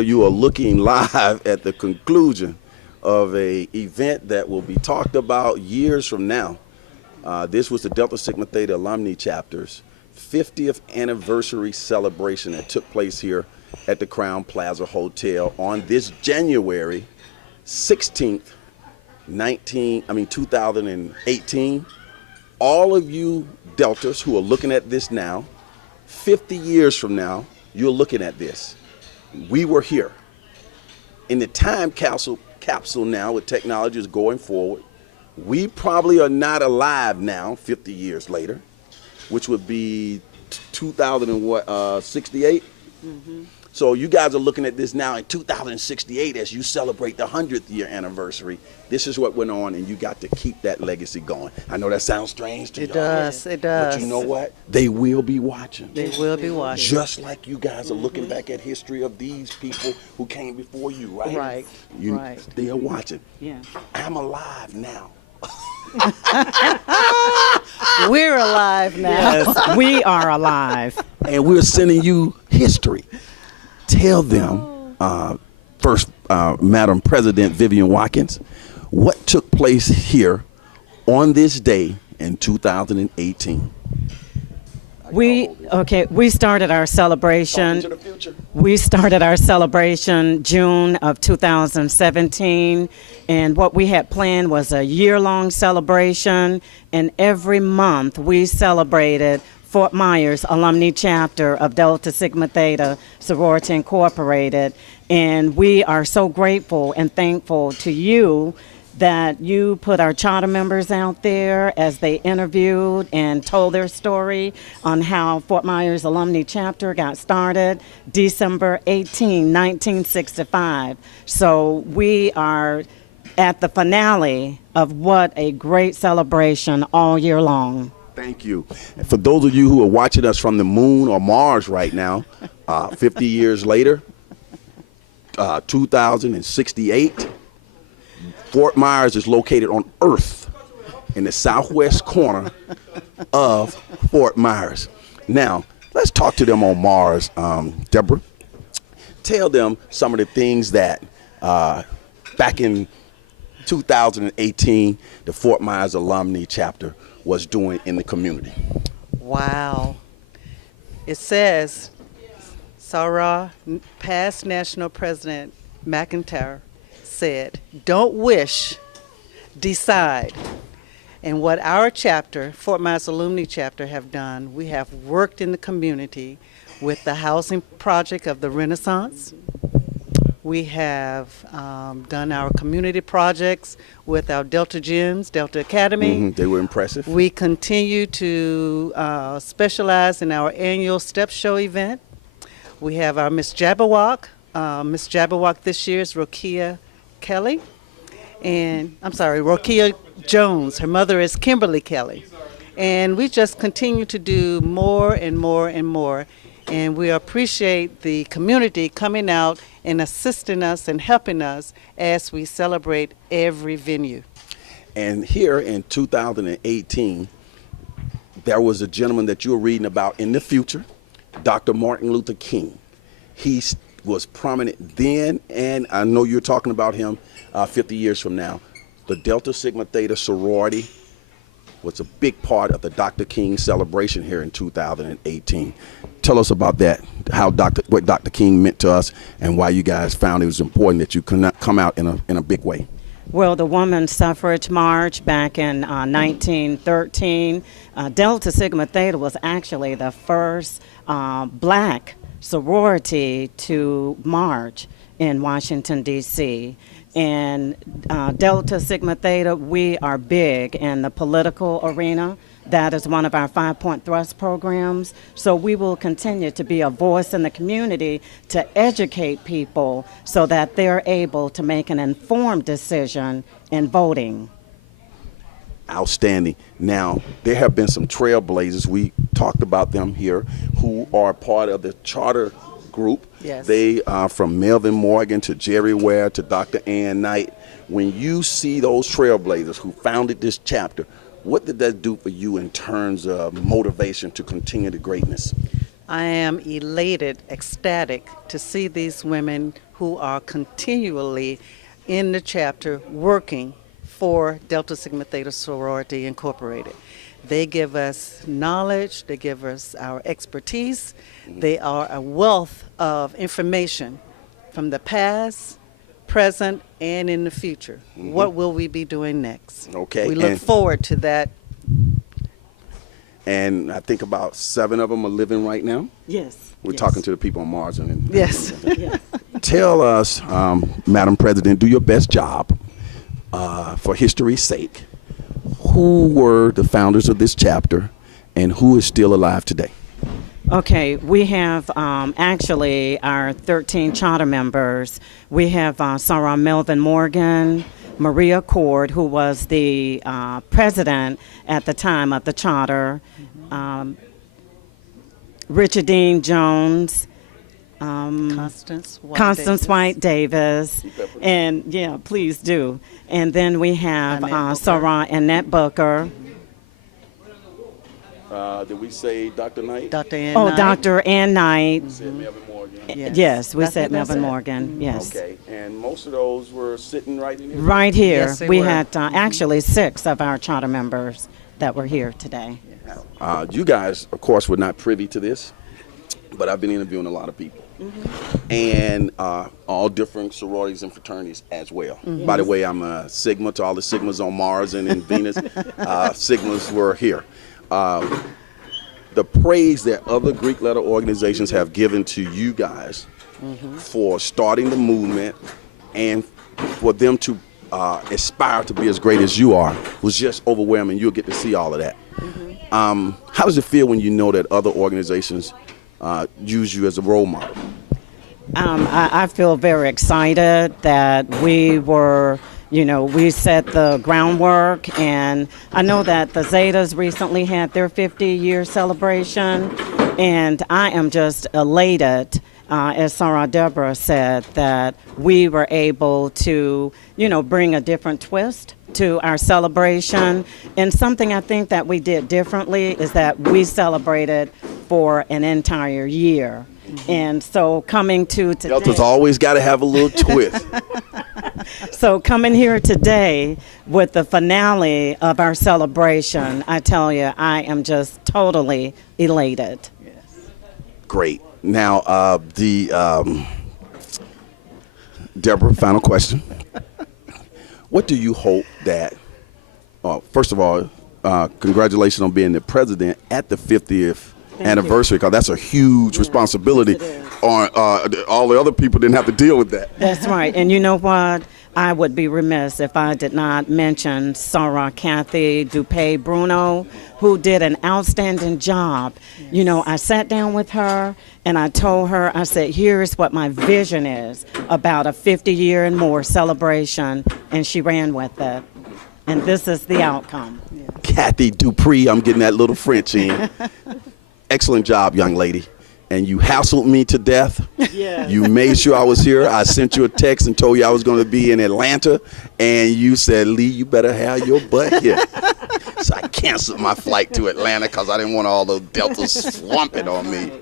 You are looking live at the conclusion of a event that will be talked about years from now. This was the Delta Sigma Theta Alumni Chapter's 50th anniversary celebration that took place here at the Crown Plaza Hotel on this January 16th, 2018. All of you Deltas who are looking at this now, 50 years from now, you're looking at this. We were here. In the time capsule now with technology is going forward, we probably are not alive now 50 years later, which would be 2068. Mm-hmm. So you guys are looking at this now in 2068 as you celebrate the 100th year anniversary. This is what went on, and you got to keep that legacy going. I know that sounds strange to y'all. It does, it does. But you know what? They will be watching. They will be watching. Just like you guys are looking back at history of these people who came before you, right? Right, right. They are watching. Yeah. I'm alive now. We're alive now. Yes, we are alive. And we're sending you history. Tell them, first, Madam President Vivian Watkins, what took place here on this day in 2018. We started our celebration. Into the future. We started our celebration June of 2017, and what we had planned was a year-long celebration, and every month we celebrated Fort Myers Alumni Chapter of Delta Sigma Theta Sorority Incorporated, and we are so grateful and thankful to you that you put our charter members out there as they interviewed and told their story on how Fort Myers Alumni Chapter got started December 18, 1965. So we are at the finale of what a great celebration all year long. Thank you. And for those of you who are watching us from the moon or Mars right now, 50 years later, 2068, Fort Myers is located on Earth in the southwest corner of Fort Myers. Now, let's talk to them on Mars. Debra, tell them some of the things that back in 2018, the Fort Myers Alumni Chapter was doing in the community. Wow. It says, Sarah, past National President McIntyre, said, don't wish, decide. And what our chapter, Fort Myers Alumni Chapter, have done, we have worked in the community with the housing project of the Renaissance. We have done our community projects with our Delta Gyms, Delta Academy. Mm-hmm. They were impressive. We continue to specialize in our annual Step Show event. We have our Miss Jabberwock. Miss Jabberwock this year is Rokia Kelly. And I'm sorry, Rokia Jones. Her mother is Kimberly Kelly. And we just continue to do more and more and more. And we appreciate the community coming out and assisting us and helping us as we celebrate every venue. And here in 2018, there was a gentleman that you were reading about in the future, Dr. Martin Luther King. He was prominent then, and I know you're talking about him 50 years from now. The Delta Sigma Theta sorority was a big part of the Dr. King celebration here in 2018. Tell us about that, what Dr. King meant to us, and why you guys found it was important that you could come out in a big way. Well, the Women's Suffrage March back in 1913, Delta Sigma Theta was actually the first black sorority to march in Washington, D.C. And Delta Sigma Theta, we are big in the political arena. That is one of our 5-point thrust programs. So we will continue to be a voice in the community to educate people so that they're able to make an informed decision in voting. Outstanding. Now, there have been some trailblazers. We talked about them here who are part of the charter group. Yes. They are from Melvin Morgan to Jerry Ware to Dr. Ann Knight. When you see those trailblazers who founded this chapter, what did that do for you in terms of motivation to continue the greatness? I am elated, ecstatic to see these women who are continually in the chapter working for Delta Sigma Theta Sorority Incorporated. They give us knowledge, they give us our expertise, they are a wealth of information from the past, present, and in the future. What will we be doing next? Okay, We look and- forward to that. And I think about 7 of them are living right now. Yes. We're talking to the people on Mars. And Yes. Yes. Tell us, Madam President, do your best job for history's sake. Who were the founders of this chapter and who is still alive today? Okay, we have actually our 13 charter members. We have Sarah Melvin Morgan, Maria Cord, who was the president at the time of the charter, Richard Dean Jones, Constance White. Constance Davis. White Davis, and yeah, please do. And then we have Annette Booker. Sarah Annette Booker. Did we say Dr. Knight? Dr. Ann Oh, Knight. Dr. Ann Knight. Said Melvin Morgan. Yes, we That's said it, that's Melvin it. Morgan. Yes. Okay, and most of those were sitting right in here? Right here. Yes, they we were. had actually 6 of our charter members that were here today. You guys, of course, were not privy to this, but I've been interviewing a lot of people. And all different sororities and fraternities as well. By the way, I'm a Sigma to all the Sigmas on Mars and in Venus. Sigmas were here. The praise that other Greek letter organizations have given to you guys for starting the movement and for them to aspire to be as great as you are was just overwhelming. You'll get to see all of that. How does it feel when you know that other organizations use you as a role model? I feel very excited that we were, we set the groundwork, and I know that the Zetas recently had their 50-year celebration, and I am just elated, as Sarah Debra said, that we were able to, bring a different twist to our celebration. And something I think that we did differently is that we celebrated for an entire year. And so coming to today, Delta's always got to have a little twist. so coming here today with the finale of our celebration, I tell you, I am just totally elated. Great. Now, Debra, final question. What do you hope that, first of all, congratulations on being the president at the 50th anniversary, because that's a huge responsibility. Yes, it is. On all the other people didn't have to deal with that. That's right. And you know what? I would be remiss if I did not mention Sarah Kathy Dupay Bruno, who did an outstanding job. Yes. I sat down with her and I told her, I said, here's what my vision is about a 50-year and more celebration. And she ran with it. And this is the outcome. Kathy Dupree, I'm getting that little French in. Excellent job, young lady. And you hassled me to death. Yes. You made sure I was here. I sent you a text and told you I was going to be in Atlanta. And you said, Lee, you better have your butt here. So I canceled my flight to Atlanta because I didn't want all those Deltas swamping on me.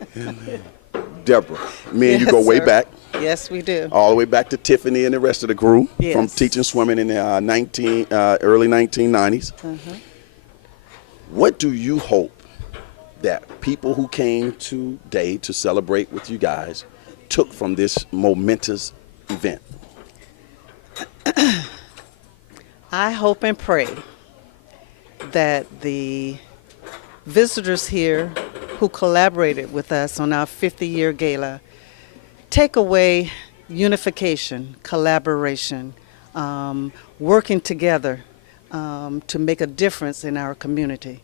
Debra, me and you go way sir. back. Yes, we do. All the way back to Tiffany and the rest of the crew Yes. from teaching swimming in the early 1990s. What do you hope that people who came today to celebrate with you guys took from this momentous event? I hope and pray that the visitors here who collaborated with us on our 50-year gala take away unification, collaboration, working together to make a difference in our community.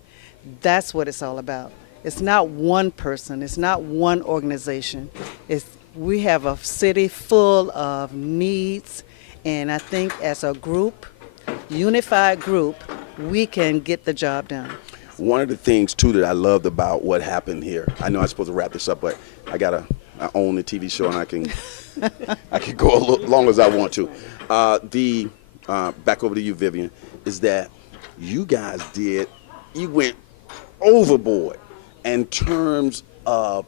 That's what it's all about. It's not one person. It's not one organization. We have a city full of needs, and I think as a group, unified group, we can get the job done. One of the things, too, that I loved about what happened here, I know I'm supposed to wrap this up, but I own the TV show, and I can go a little long as I want to. Back over to you, Vivian, is that you guys you went overboard in terms of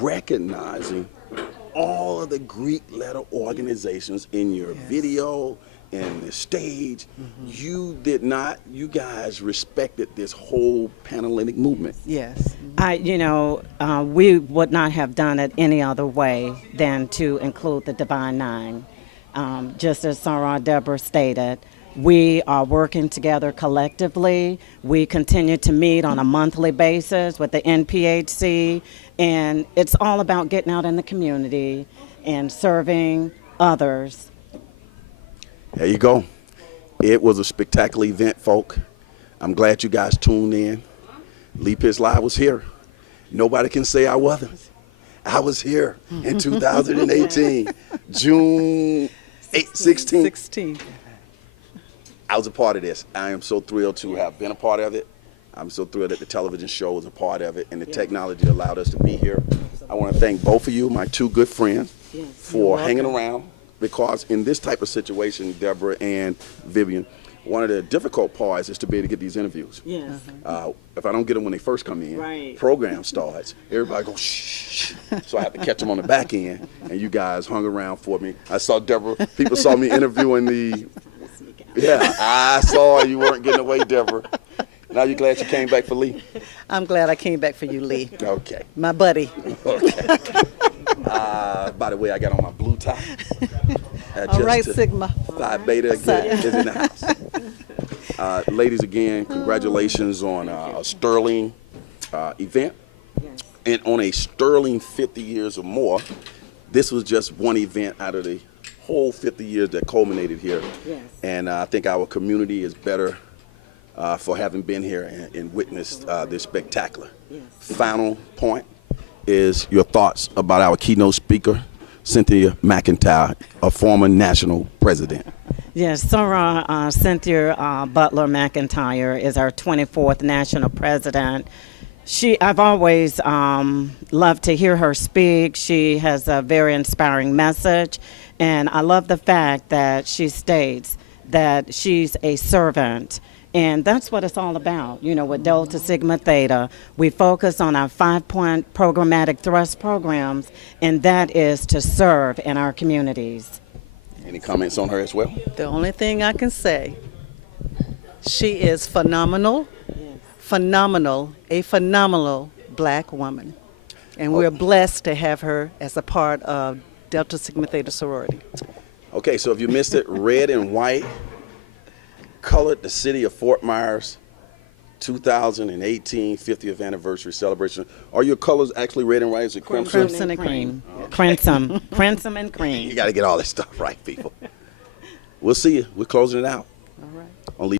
recognizing all of the Greek letter organizations in your video and the stage. You guys respected this whole Panhellenic movement. Yes. We would not have done it any other way than to include the Divine Nine. Just as Sarah Debra stated, we are working together collectively. We continue to meet on a monthly basis with the NPHC, and it's all about getting out in the community and serving others. There you go. It was a spectacular event, folk. I'm glad you guys tuned in. Lee Pitts Live was here. Nobody can say I wasn't. I was here in 2018, June 16th. 16. I was a part of this. I am so thrilled to have been a part of it. I'm so thrilled that the television show was a part of it, and the technology allowed us to be here. I want to thank both of you, my two good friends, for hanging around, because in this type of situation, Debra and Vivian, one of the difficult parts is to be able to get these interviews. Yes. If I don't get them when they first come in, program starts, everybody goes, shh. So I have to catch them on the back end, and you guys hung around for me. I saw Debra, people saw me interviewing I saw you weren't getting away, Debra. Now you're glad you came back for Lee? I'm glad I came back for you, Lee. Okay. My buddy. Okay. By the way, I got on my blue tie. All right, Sigma. Phi Beta again is in the house. Ladies, again, congratulations on a sterling event. Yes. And on a sterling 50 years or more. This was just one event out of the whole 50 years that culminated here. Yes. And I think our community is better for having been here and witnessed this spectacular. Yes. Final point is your thoughts about our keynote speaker, Cynthia McIntyre, a former national president. Yes, Sarah Cynthia Butler McIntyre is our 24th national president. I've always loved to hear her speak. She has a very inspiring message, and I love the fact that she states that she's a servant. And that's what it's all about. With Delta Sigma Theta, we focus on our 5-point programmatic thrust programs, and that is to serve in our communities. Any comments on her as well? The only thing I can say, she is phenomenal, a phenomenal black woman. And we're blessed to have her as a part of Delta Sigma Theta sorority. Okay, so if you missed it, red and white colored the city of Fort Myers 2018 50th anniversary celebration. Are your colors actually red and white? Is it crimson? Crimson and cream. Crimson. Crimson and cream. You got to get all this stuff right, people. We'll see you. We're closing it out. All right.